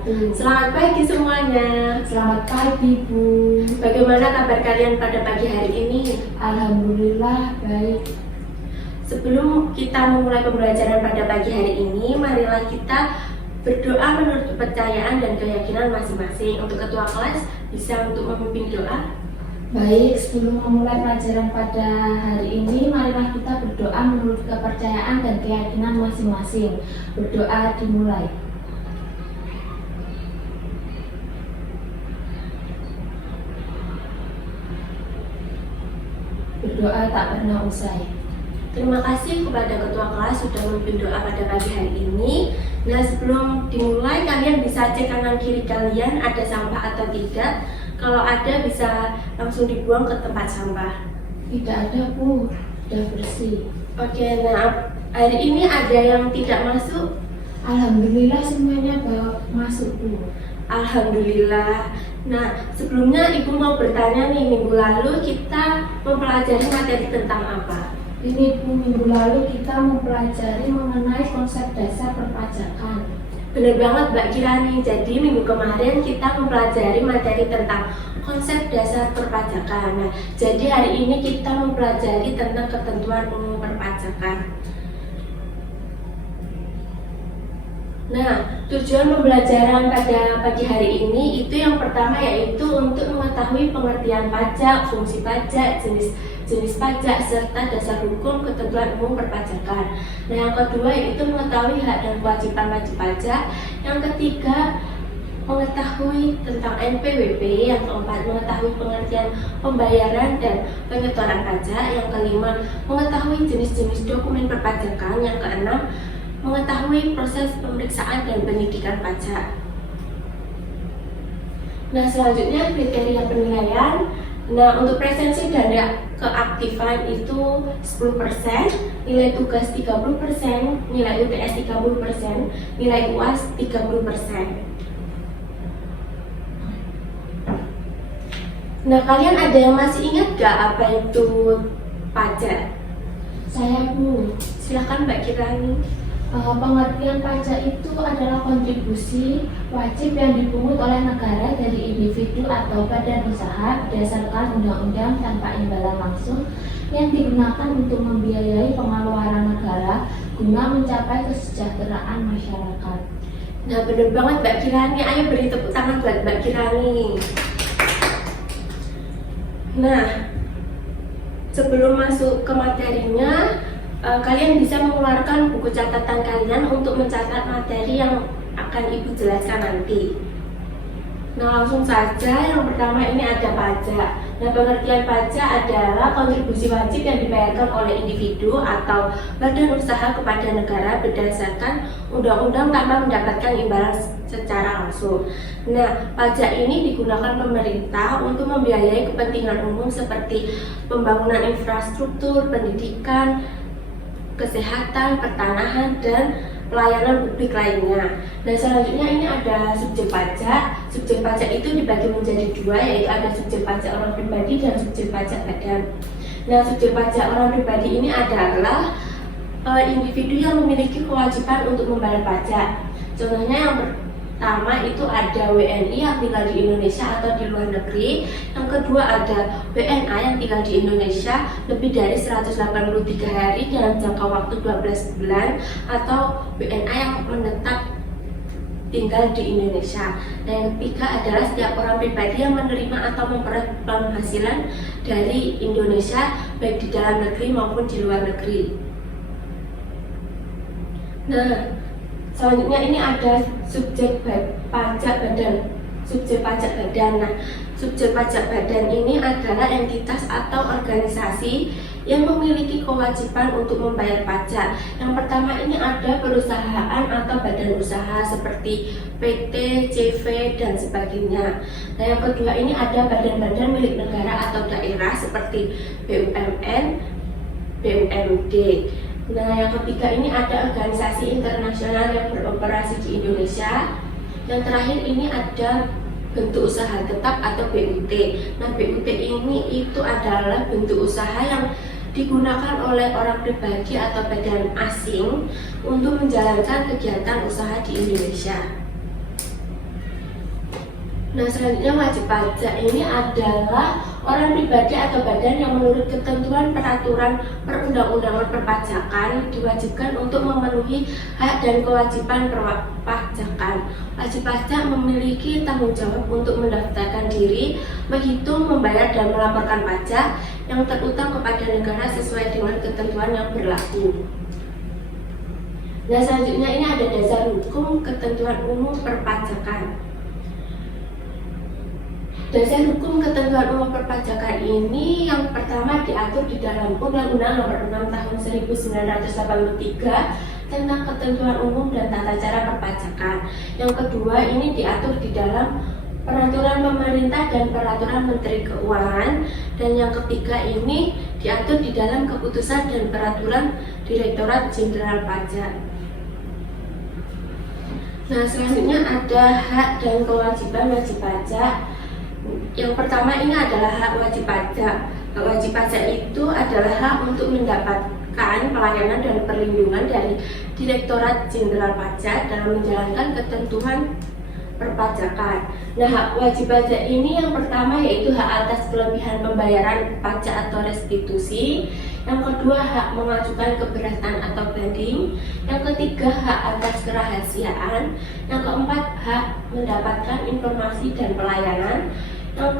wabarakatuh. Selamat pagi semuanya. Selamat pagi Bu. Bagaimana kabar kalian pada pagi hari ini? Alhamdulillah baik. Sebelum kita memulai pembelajaran pada pagi hari ini, marilah kita berdoa menurut kepercayaan dan keyakinan masing-masing. Untuk ketua kelas bisa untuk memimpin doa. Baik, sebelum memulai pelajaran pada hari ini, marilah kita berdoa menurut kepercayaan dan keyakinan masing-masing. Berdoa dimulai. Berdoa tak pernah usai. Terima kasih kepada ketua kelas sudah memimpin doa pada pagi hari ini. Nah, sebelum dimulai, kalian bisa cek kanan kiri kalian ada sampah atau tidak. Kalau ada bisa langsung dibuang ke tempat sampah. Tidak ada Bu, sudah bersih. Oke, nah hari ini ada yang tidak masuk. Alhamdulillah semuanya masuk Bu. Alhamdulillah. Nah, sebelumnya Ibu mau bertanya nih, minggu lalu kita mempelajari materi tentang apa? Ini Bu, minggu lalu kita mempelajari mengenai konsep dasar perpajakan. Benar banget Mbak Kirani. Jadi minggu kemarin kita mempelajari materi tentang konsep dasar perpajakan. Nah, jadi hari ini kita mempelajari tentang ketentuan umum perpajakan. Nah, tujuan pembelajaran pada pagi hari ini itu yang pertama yaitu untuk mengetahui pengertian pajak, fungsi pajak, jenis pajak, serta dasar hukum ketentuan umum perpajakan. Nah, yang kedua yaitu mengetahui hak dan kewajiban wajib pajak. Yang ketiga, mengetahui tentang NPWP. Yang keempat, mengetahui pengertian pembayaran dan penyetoran pajak. Yang kelima, mengetahui jenis-jenis dokumen perpajakan. Yang keenam, mengetahui proses pemeriksaan dan penyidikan pajak. Nah, selanjutnya kriteria penilaian. Nah, untuk presensi dan keaktifan itu 10%, nilai tugas 30%, nilai UTS 30%, nilai UAS 30%. Nah, kalian ada yang masih ingat gak apa itu pajak? Saya Bu. Silakan Mbak Kirani. Pengertian pajak itu adalah kontribusi wajib yang dipungut oleh negara dari individu atau badan usaha berdasarkan undang-undang tanpa imbalan langsung yang digunakan untuk membiayai pengeluaran negara guna mencapai kesejahteraan masyarakat. Nah, benar banget Mbak Kirani. Ayo beri tepuk tangan buat Mbak Kirani. Nah, sebelum masuk ke materinya, kalian bisa mengeluarkan buku catatan kalian untuk mencatat materi yang akan Ibu jelaskan nanti. Nah, langsung saja, yang pertama ini ada pajak. Nah, pengertian pajak adalah kontribusi wajib yang dibayarkan oleh individu atau badan usaha kepada negara berdasarkan undang-undang tanpa mendapatkan imbalan secara langsung. Nah, pajak ini digunakan pemerintah untuk membiayai kepentingan umum seperti pembangunan infrastruktur, pendidikan, kesehatan, pertanahan, dan pelayanan publik lainnya. Nah, selanjutnya ini ada subjek pajak. Subjek pajak itu dibagi menjadi dua, yaitu ada subjek pajak orang pribadi dan subjek pajak badan. Nah, subjek pajak orang pribadi ini adalah individu yang memiliki kewajiban untuk membayar pajak. Contohnya yang pertama itu ada WNI yang tinggal di Indonesia atau di luar negeri. Yang kedua ada WNA yang tinggal di Indonesia lebih dari 183 hari dalam jangka waktu 12 bulan, atau WNA yang menetap tinggal di Indonesia. Dan yang ketiga adalah setiap orang pribadi yang menerima atau memperoleh penghasilan dari Indonesia baik di dalam negeri maupun di luar negeri. Nah, selanjutnya ini ada subjek pajak badan. Subjek pajak badan. Nah, subjek pajak badan ini adalah entitas atau organisasi yang memiliki kewajiban untuk membayar pajak. Yang pertama ini ada perusahaan atau badan usaha seperti PT, CV, dan sebagainya. Nah, yang kedua ini ada badan-badan milik negara atau daerah seperti BUMN, BUMD. Nah, yang ketiga ini ada organisasi internasional yang beroperasi di Indonesia. Yang terakhir ini ada bentuk usaha tetap atau BUT. Nah, BUT ini itu adalah bentuk usaha yang digunakan oleh orang pribadi atau badan asing untuk menjalankan kegiatan usaha di Indonesia. Nah, selanjutnya wajib pajak ini adalah orang pribadi atau badan yang menurut ketentuan peraturan perundang-undangan perpajakan diwajibkan untuk memenuhi hak dan kewajiban perpajakan. Wajib pajak memiliki tanggung jawab untuk mendaftarkan diri, menghitung, membayar, dan melaporkan pajak yang terutang kepada negara sesuai dengan ketentuan yang berlaku. Nah, selanjutnya ini ada dasar hukum ketentuan umum perpajakan. Dasar hukum ketentuan umum perpajakan ini yang pertama diatur di dalam Undang-Undang Nomor 6 Tahun 1983 tentang ketentuan umum dan tata cara perpajakan. Yang kedua ini diatur di dalam Peraturan Pemerintah dan Peraturan Menteri Keuangan. Dan yang ketiga ini diatur di dalam Keputusan dan Peraturan Direktorat Jenderal Pajak. Nah, selanjutnya ada hak dan kewajiban wajib pajak. Yang pertama ini adalah hak wajib pajak. Hak wajib pajak itu adalah hak untuk mendapatkan pelayanan dan perlindungan dari Direktorat Jenderal Pajak dalam menjalankan ketentuan perpajakan. Nah, hak wajib pajak ini yang pertama yaitu hak atas kelebihan pembayaran pajak atau restitusi. Yang kedua, hak mengajukan keberatan atau banding. Yang ketiga, hak atas kerahasiaan. Yang keempat, hak mendapatkan informasi dan pelayanan. Yang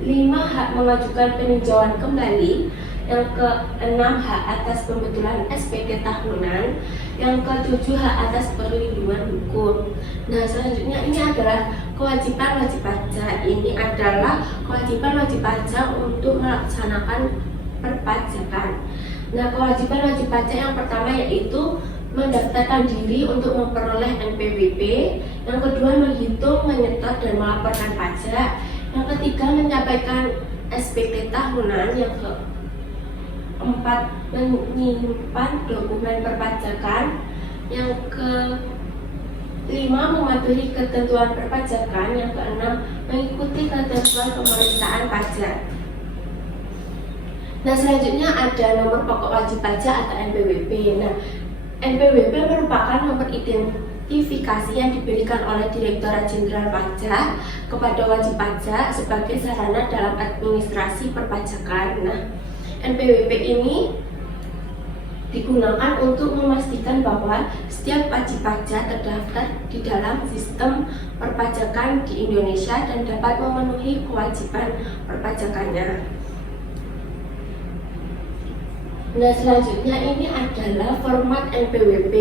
kelima, hak mengajukan peninjauan kembali. Yang keenam, hak atas pembetulan SPT tahunan. Yang ketujuh, hak atas perlindungan hukum. Nah, selanjutnya ini adalah kewajiban wajib pajak. Ini adalah kewajiban wajib pajak untuk melaksanakan perpajakan. Nah, kewajiban wajib pajak yang pertama yaitu mendaftarkan diri untuk memperoleh NPWP. Yang kedua, menghitung, menyetor, dan melaporkan pajak. Yang ketiga, menyampaikan SPT tahunan. Yang keempat, menyimpan dokumen perpajakan. Yang kelima, mematuhi ketentuan perpajakan. Yang keenam, mengikuti ketentuan pemeriksaan pajak. Nah, selanjutnya ada nomor pokok wajib pajak atau NPWP. Nah, NPWP merupakan nomor identifikasi yang diberikan oleh Direktorat Jenderal Pajak kepada wajib pajak sebagai sarana dalam administrasi perpajakan. Nah, NPWP ini digunakan untuk memastikan bahwa setiap wajib pajak terdaftar di dalam sistem perpajakan di Indonesia dan dapat memenuhi kewajiban perpajakannya. Nah, selanjutnya ini adalah format NPWP.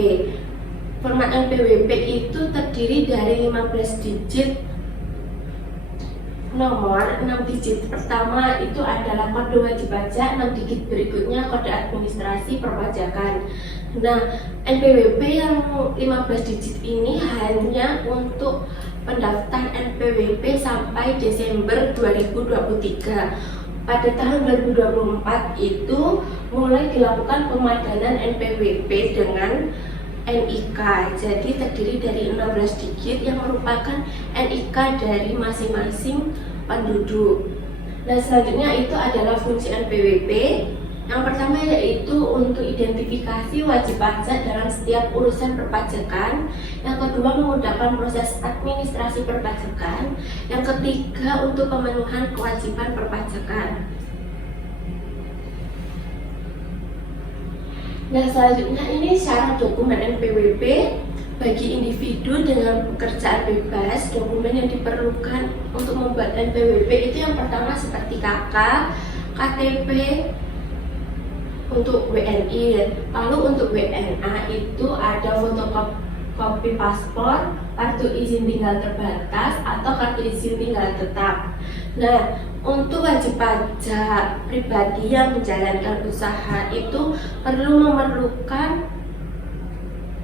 Format NPWP itu terdiri dari 15 digit nomor. 6 digit pertama itu adalah kode wajib pajak, 6 digit berikutnya kode administrasi perpajakan. Nah, NPWP yang 15 digit ini hanya untuk pendaftar NPWP sampai Desember 2023. Pada tahun 2024 itu mulai dilakukan pemadanan NPWP dengan NIK. Jadi terdiri dari 16 digit yang merupakan NIK dari masing-masing penduduk. Nah, selanjutnya itu adalah fungsi NPWP. Yang pertama yaitu untuk identifikasi wajib pajak dalam setiap urusan perpajakan. Yang kedua, memudahkan proses administrasi perpajakan. Yang ketiga, untuk pemenuhan kewajiban perpajakan. Nah, selanjutnya ini syarat dokumen NPWP bagi individu dengan pekerjaan bebas. Dokumen yang diperlukan untuk membuat NPWP itu yang pertama seperti KK, KTP, untuk WNI. Lalu untuk WNA itu ada fotokopi paspor, kartu izin tinggal terbatas, atau kartu izin tinggal tetap. Nah, untuk wajib pajak pribadi yang menjalankan usaha itu perlu memerlukan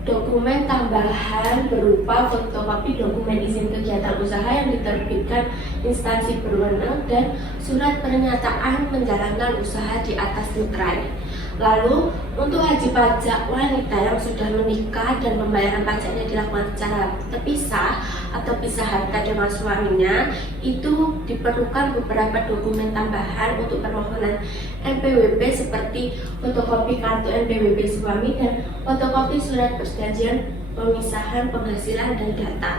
dokumen tambahan berupa fotokopi dokumen izin kegiatan usaha yang diterbitkan instansi berwenang dan surat pernyataan menjalankan usaha di atas meterai. Lalu untuk wajib pajak wanita yang sudah menikah dan pembayaran pajaknya dilakukan secara terpisah atau pisah harta dengan suaminya, itu diperlukan beberapa dokumen tambahan untuk permohonan NPWP seperti fotokopi kartu NPWP suami dan fotokopi surat perjanjian pemisahan penghasilan dan data.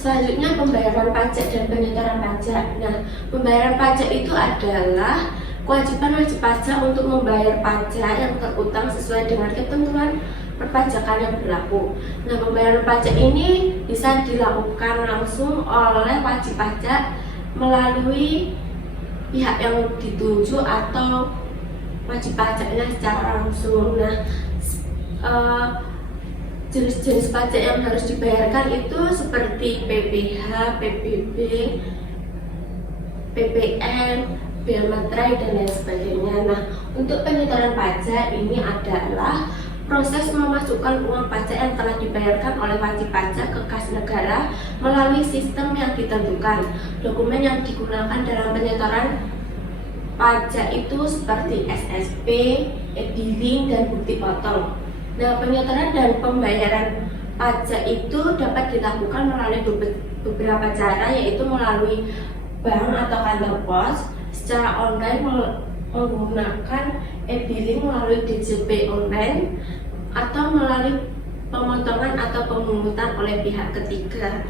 Selanjutnya pembayaran pajak dan penyetoran pajak. Nah, pembayaran pajak itu adalah kewajiban wajib pajak untuk membayar pajak yang terutang sesuai dengan ketentuan perpajakan yang berlaku. Nah, pembayaran pajak ini bisa dilakukan langsung oleh wajib pajak melalui pihak yang dituju atau wajib pajaknya secara langsung. Nah, jenis-jenis pajak yang harus dibayarkan itu seperti PPh, PBB, PPN, bea materai, dan lain sebagainya. Nah, untuk penyetoran pajak ini adalah proses memasukkan uang pajak yang telah dibayarkan oleh wajib pajak ke kas negara melalui sistem yang ditentukan. Dokumen yang digunakan dalam penyetoran pajak itu seperti SSP, e-billing, dan bukti potong. Nah, penyetoran dan pembayaran pajak itu dapat dilakukan melalui beberapa cara, yaitu melalui bank atau kantor pos, secara online menggunakan e-billing melalui DJP online, atau melalui pemotongan atau pemungutan oleh pihak ketiga.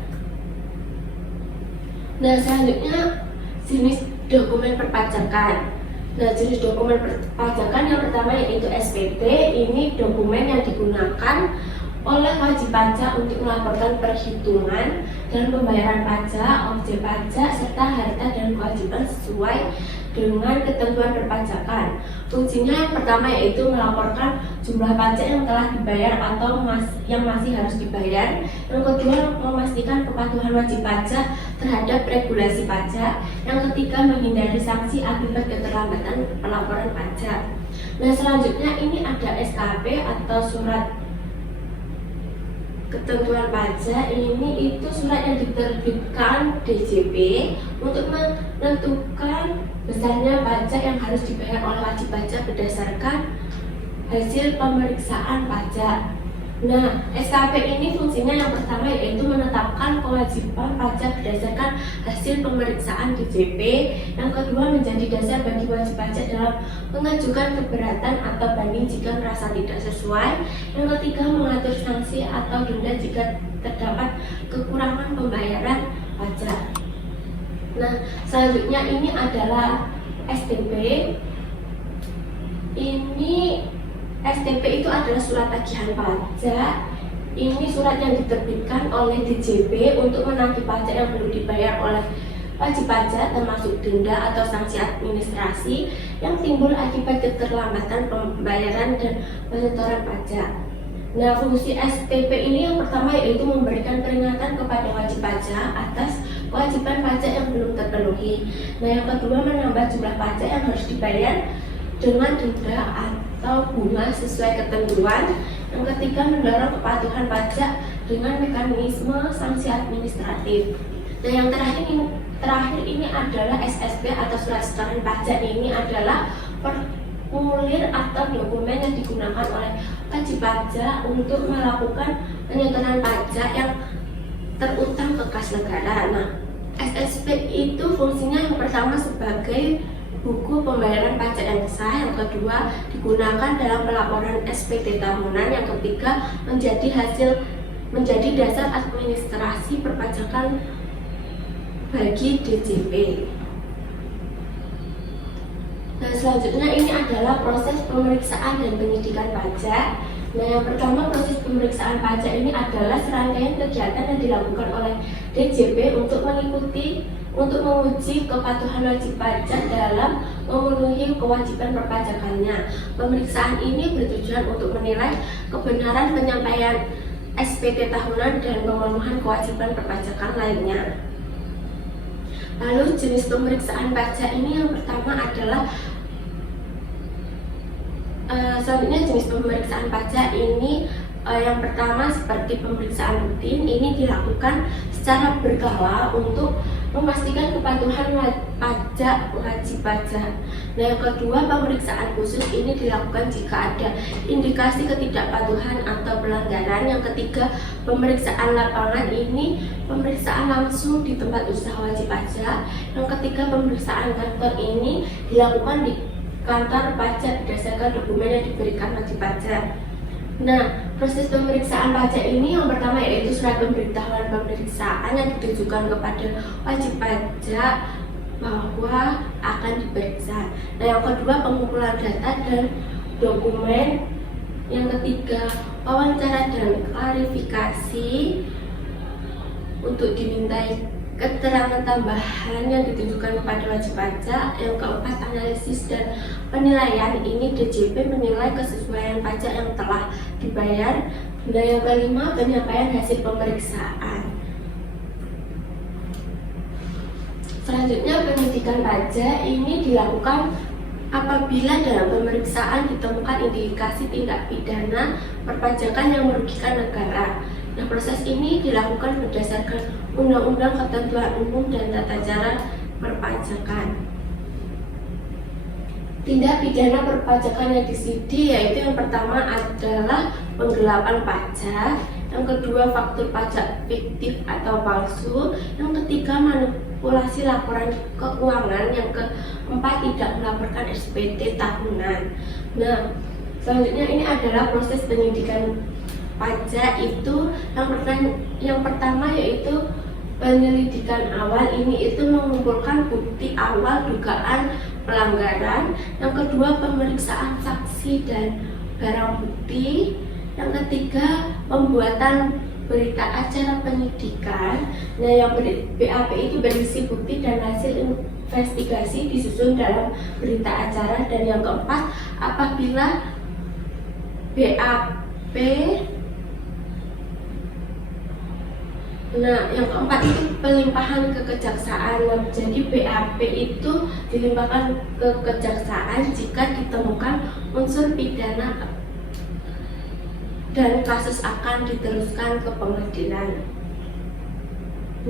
Nah, selanjutnya jenis dokumen perpajakan. Nah, jenis dokumen perpajakan yang pertama yaitu SPT. Ini dokumen yang digunakan oleh wajib pajak untuk melaporkan perhitungan dan pembayaran pajak, objek pajak, serta harta dan kewajiban sesuai dengan ketentuan perpajakan. Fungsinya yang pertama yaitu melaporkan jumlah pajak yang telah dibayar atau yang masih harus dibayar. Yang kedua, memastikan kepatuhan wajib pajak terhadap regulasi pajak. Yang ketiga, menghindari sanksi akibat keterlambatan pelaporan pajak. Nah, selanjutnya ini ada SKP atau surat ketentuan pajak. Ini itu surat yang diterbitkan DJP untuk menentukan besarnya pajak yang harus dibayar oleh wajib pajak berdasarkan hasil pemeriksaan pajak. Nah, SKP ini fungsinya yang pertama yaitu menetapkan kewajiban pajak berdasarkan hasil pemeriksaan DJP. Yang kedua, menjadi dasar bagi wajib pajak dalam mengajukan keberatan atau banding jika merasa tidak sesuai. Yang ketiga, mengatur sanksi atau denda jika terdapat kekurangan pembayaran pajak. Nah, selanjutnya ini adalah STP. Ini STP itu adalah surat tagihan pajak. Ini surat yang diterbitkan oleh DJP untuk menagih pajak yang belum dibayar oleh wajib pajak, termasuk denda atau sanksi administrasi yang timbul akibat keterlambatan pembayaran dan penyetoran pajak. Nah, fungsi STP ini yang pertama yaitu memberikan peringatan kepada wajib pajak atas kewajiban pajak yang belum terpenuhi. Nah, yang kedua, menambah jumlah pajak yang harus dibayar dengan denda atau bunga sesuai ketentuan. Yang ketiga, mendorong kepatuhan pajak dengan mekanisme sanksi administratif. Dan yang terakhir ini adalah SSP atau surat setoran pajak. Ini adalah formulir atau dokumen yang digunakan oleh wajib pajak untuk melakukan penyetoran pajak yang terutang ke kas negara. Nah, SSP itu fungsinya yang pertama sebagai buku pembayaran pajak yang sah, yang kedua digunakan dalam pelaporan SPT tahunan, yang ketiga menjadi dasar administrasi perpajakan bagi DJP. Nah, selanjutnya ini adalah proses pemeriksaan dan penyidikan pajak. Nah, yang pertama, proses pemeriksaan pajak ini adalah serangkaian kegiatan yang dilakukan oleh DJP untuk menguji kepatuhan wajib pajak dalam memenuhi kewajiban perpajakannya. Pemeriksaan ini bertujuan untuk menilai kebenaran penyampaian SPT tahunan dan pemenuhan kewajiban perpajakan lainnya. Lalu jenis pemeriksaan pajak ini yang pertama adalah selanjutnya jenis pemeriksaan pajak ini yang pertama seperti pemeriksaan rutin. Ini dilakukan secara berkala untuk memastikan kepatuhan pajak wajib pajak. Nah, yang kedua, pemeriksaan khusus ini dilakukan jika ada indikasi ketidakpatuhan atau pelanggaran. Yang ketiga, pemeriksaan lapangan ini pemeriksaan langsung di tempat usaha wajib pajak. Yang ketiga, pemeriksaan kantor ini dilakukan di kantor pajak berdasarkan dokumen yang diberikan wajib pajak. Nah, proses pemeriksaan pajak ini yang pertama yaitu surat pemberitahuan pemeriksaan yang ditujukan kepada wajib pajak bahwa akan diperiksa. Nah, yang kedua pengumpulan data dan dokumen. Yang ketiga wawancara dan klarifikasi untuk dimintai keterangan tambahan yang ditujukan kepada wajib pajak. Yang keempat analisis dan penilaian, ini DJP menilai kesesuaian pajak yang telah dibayar. Dan yang kelima penyampaian hasil pemeriksaan. Selanjutnya penyidikan pajak ini dilakukan apabila dalam pemeriksaan ditemukan indikasi tindak pidana perpajakan yang merugikan negara. Nah, proses ini dilakukan berdasarkan Undang-Undang Ketentuan Umum dan Tata Cara Perpajakan. Tindak pidana perpajakan yang disidi yaitu yang pertama adalah penggelapan pajak, yang kedua faktur pajak fiktif atau palsu, yang ketiga manipulasi laporan keuangan, yang keempat tidak melaporkan SPT tahunan. Nah, selanjutnya ini adalah proses penyidikan pajak itu yang pertama yaitu penyelidikan awal. Ini itu mengumpulkan bukti awal dugaan pelanggaran. Yang kedua pemeriksaan saksi dan barang bukti. Yang ketiga pembuatan berita acara penyidikan. Nah, yang BAP itu berisi bukti dan hasil investigasi disusun dalam berita acara. Dan yang keempat apabila BAP. Nah, yang keempat itu pelimpahan ke kejaksaan. Jadi BAP itu dilimpahkan ke kejaksaan jika ditemukan unsur pidana dan kasus akan diteruskan ke pengadilan.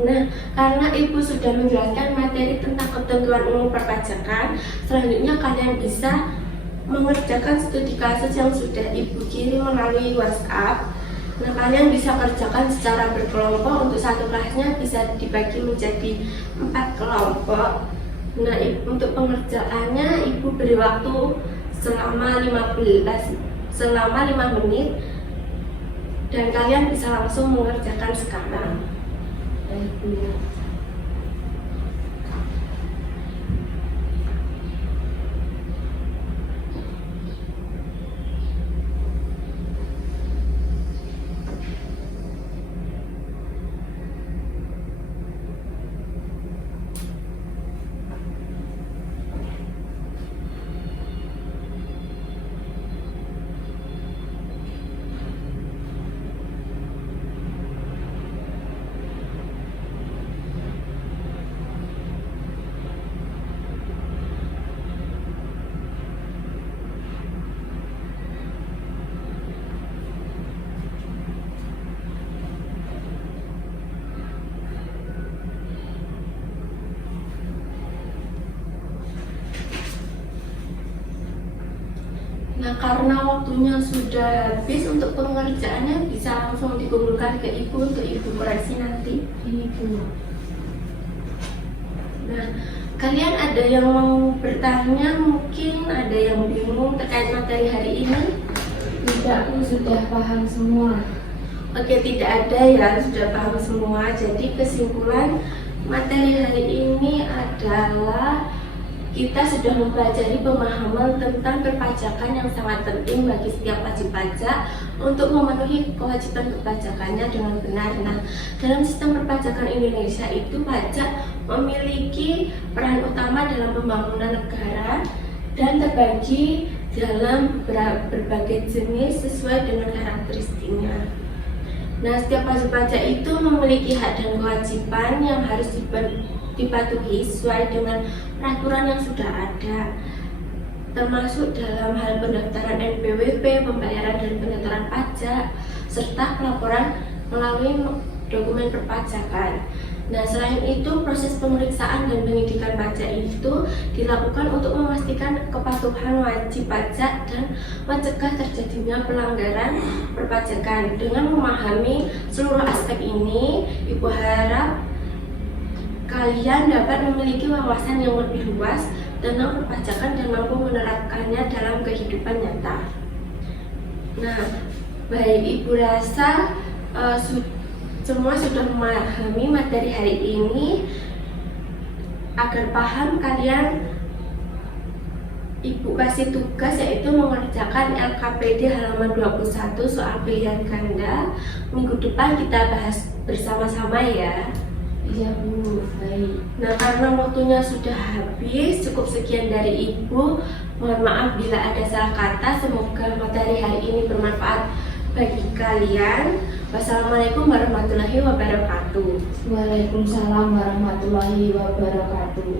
Nah, karena Ibu sudah menjelaskan materi tentang ketentuan umum perpajakan, selanjutnya kalian bisa mengerjakan studi kasus yang sudah Ibu kirim melalui WhatsApp. Nah, kalian bisa kerjakan secara berkelompok. Untuk satu kelasnya bisa dibagi menjadi 4 kelompok. Nah, untuk pengerjaannya Ibu beri waktu selama 5 menit dan kalian bisa langsung mengerjakan sekarang. Nah, karena waktunya sudah habis, untuk pengerjaannya bisa langsung dikumpulkan ke Ibu untuk Ibu koreksi nanti. Ini Bu. Nah, kalian ada yang mau bertanya, mungkin ada yang bingung terkait materi hari ini? Tidak, aku sudah paham semua. Oke, tidak ada ya, sudah paham semua. Jadi kesimpulan materi hari ini adalah kita sudah mempelajari pemahaman tentang perpajakan yang sangat penting bagi setiap wajib pajak untuk memenuhi kewajiban perpajakannya dengan benar. Nah, dalam sistem perpajakan Indonesia itu pajak memiliki peran utama dalam pembangunan negara dan terbagi dalam berbagai jenis sesuai dengan karakteristiknya. Nah, setiap wajib pajak itu memiliki hak dan kewajiban yang harus dipatuhi sesuai dengan peraturan yang sudah ada, termasuk dalam hal pendaftaran NPWP, pembayaran dan pendaftaran pajak, serta pelaporan melalui dokumen perpajakan. Nah, selain itu proses pemeriksaan dan penyidikan pajak itu dilakukan untuk memastikan kepatuhan wajib pajak dan mencegah terjadinya pelanggaran perpajakan. Dengan memahami seluruh aspek ini, Ibu harap kalian dapat memiliki wawasan yang lebih luas tentang perpajakan dan mampu menerapkannya dalam kehidupan nyata. Nah, Baik, Ibu rasa semua sudah memahami materi hari ini. Agar paham, kalian Ibu kasih tugas yaitu mengerjakan LKPD halaman 21 soal pilihan ganda. Minggu depan kita bahas bersama-sama ya. Iya Bu, baik. Nah, karena waktunya sudah habis, cukup sekian dari Ibu. Mohon maaf bila ada salah kata. Semoga materi hari ini bermanfaat bagi kalian. Wassalamualaikum warahmatullahi wabarakatuh. Waalaikumsalam warahmatullahi wabarakatuh.